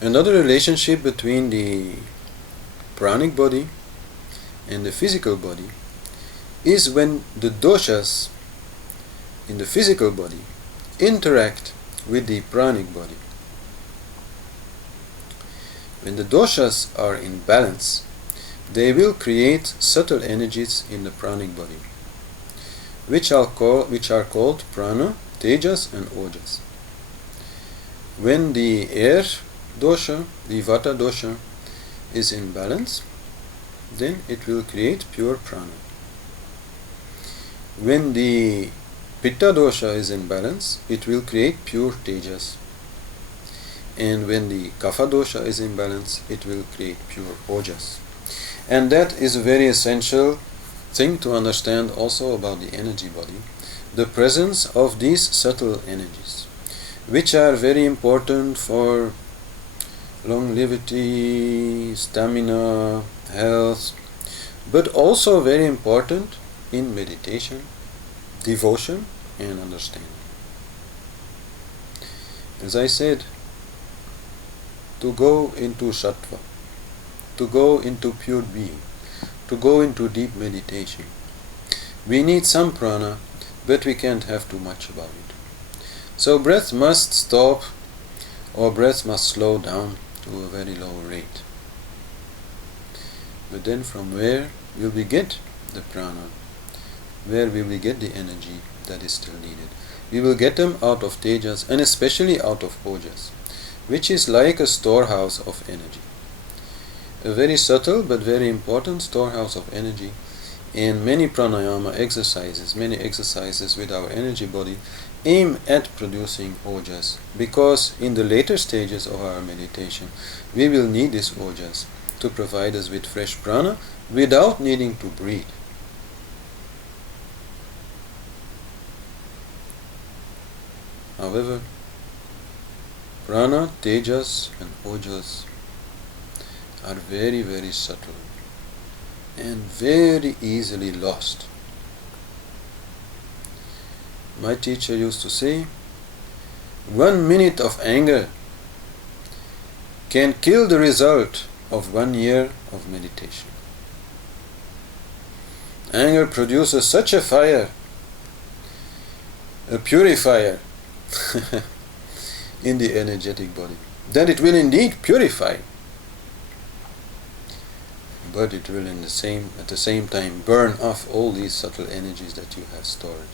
Another relationship between the pranic body and the physical body is when the doshas in the physical body interact with the pranic body. When the doshas are in balance, they will create subtle energies in the pranic body, which are called prana, tejas and ojas. When the air dosha, the vata dosha, is in balance, then it will create pure prana. When the pitta dosha is in balance, it will create pure tejas. And when the kapha dosha is in balance, it will create pure ojas. And that is a very essential thing to understand also about the energy body, the presence of these subtle energies, which are very important for longevity, stamina, health, but also very important in meditation, devotion and understanding. As I said, to go into sattva, to go into pure being, to go into deep meditation, we need some prana, but we can't have too much about it. So breath must stop, or breath must slow down to a very low rate. But then from where will we get the prana? Where will we get the energy that is still needed? We will get them out of tejas and especially out of ojas, which is like a storehouse of energy. A very subtle but very important storehouse of energy. And many pranayama exercises, many exercises with our energy body aim at producing ojas, because in the later stages of our meditation we will need these ojas to provide us with fresh prana without needing to breathe. However, prana, tejas and ojas are very, very subtle and very easily lost. My teacher used to say, 1 minute of anger can kill the result of 1 year of meditation. Anger produces such a fire, a purifier in the energetic body, that it will indeed purify, but it will at the same time burn off all these subtle energies that you have stored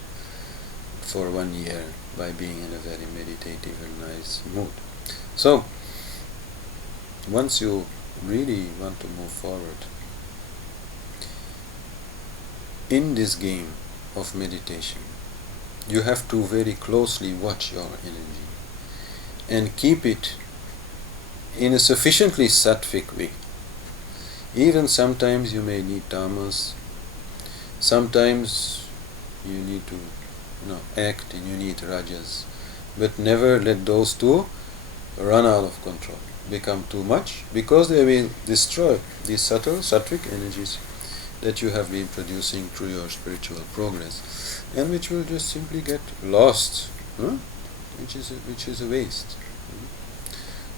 for 1 year by being in a very meditative and nice mood. So, once you really want to move forward in this game of meditation, you have to very closely watch your energy and keep it in a sufficiently sattvic way. Even sometimes you may need tamas, sometimes you need to act and you need rajas, but never let those two run out of control, become too much, because they will destroy these subtle sattvic energies that you have been producing through your spiritual progress, and which will just simply get lost, which is a waste.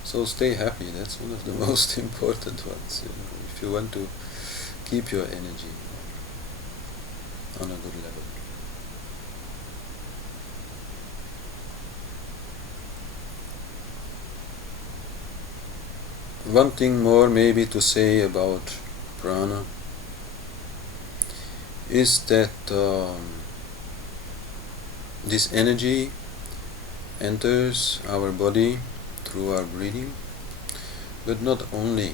So stay happy. That's one of the most important ones. If you want to keep your energy on a good level. One thing more maybe to say about prana is that this energy enters our body through our breathing, but not only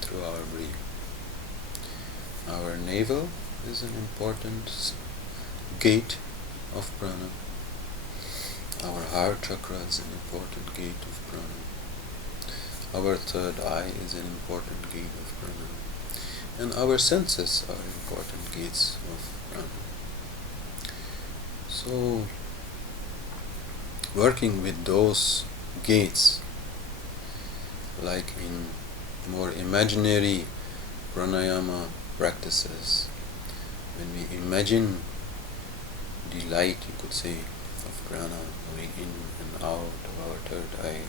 through our breathing. Our navel is an important gate of prana. Our heart chakra is an important gate of prana. Our third eye is an important gate of prana. And our senses are important gates of prana. So, working with those gates, like in more imaginary pranayama practices, when we imagine the light, you could say, of prana going in and out of our third eye,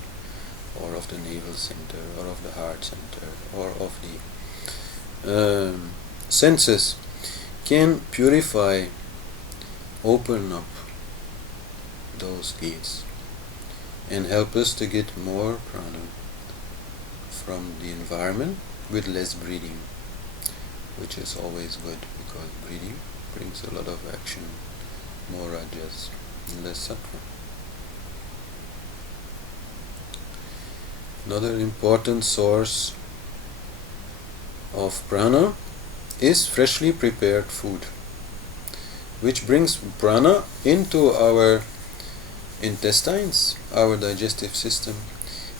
or of the navel center, or of the heart center, or of the senses, can purify, open up those gates and help us to get more prana from the environment with less breathing, which is always good because breathing brings a lot of action, more rajas, and less sattva. Another important source of prana is freshly prepared food, which brings prana into our intestines, our digestive system,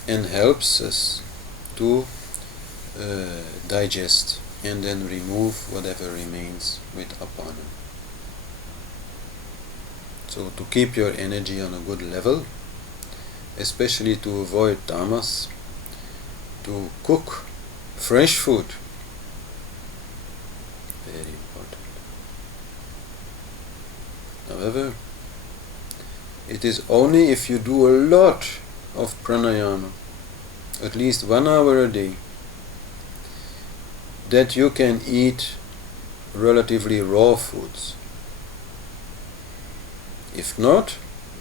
and helps us to digest and then remove whatever remains with apana. So to keep your energy on a good level, especially to avoid tamas, to cook fresh food, very important. However, it is only if you do a lot of pranayama, at least 1 hour a day, that you can eat relatively raw foods. If not,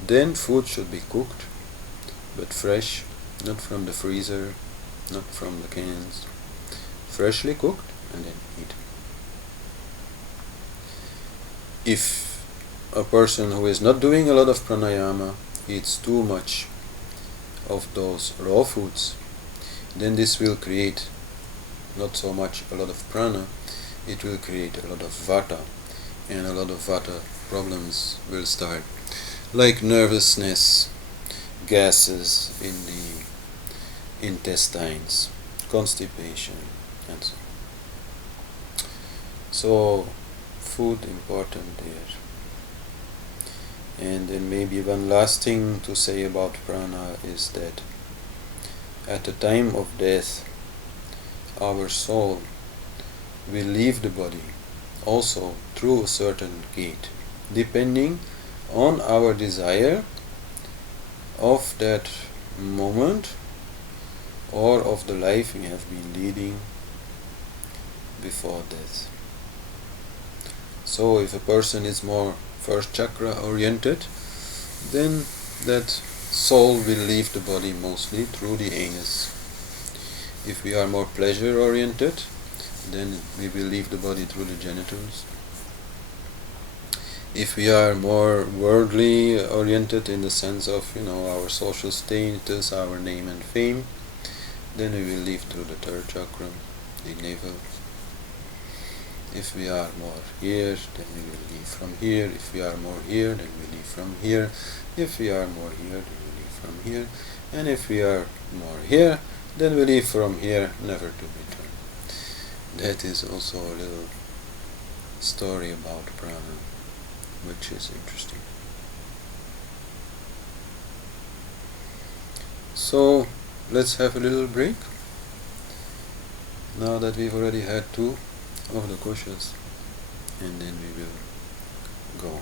then food should be cooked, but fresh, not from the freezer, not from the cans. Freshly cooked and then eat. If a person who is not doing a lot of pranayama eats too much of those raw foods, then this will create not so much a lot of prana, it will create a lot of vata, and a lot of vata problems will start, like nervousness, gases in the intestines, constipation, and so on. So food important there. And then maybe one last thing to say about prana is that at the time of death, our soul will leave the body also through a certain gate, depending on our desire of that moment or of the life we have been leading before death. So if a person is more first chakra oriented, then that soul will leave the body mostly through the anus. If we are more pleasure oriented, then we will leave the body through the genitals. If we are more worldly oriented in the sense of, our social status, our name and fame, then we will leave through the third chakra, the navel. If we are more here, then we will leave from here. If we are more here, then we leave from here. If we are more here, then we leave from here. And if we are more here, then we leave from here, never to return. That is also a little story about prana, which is interesting. So let's have a little break, now that we've already had 2 of the koshas, and then we will go.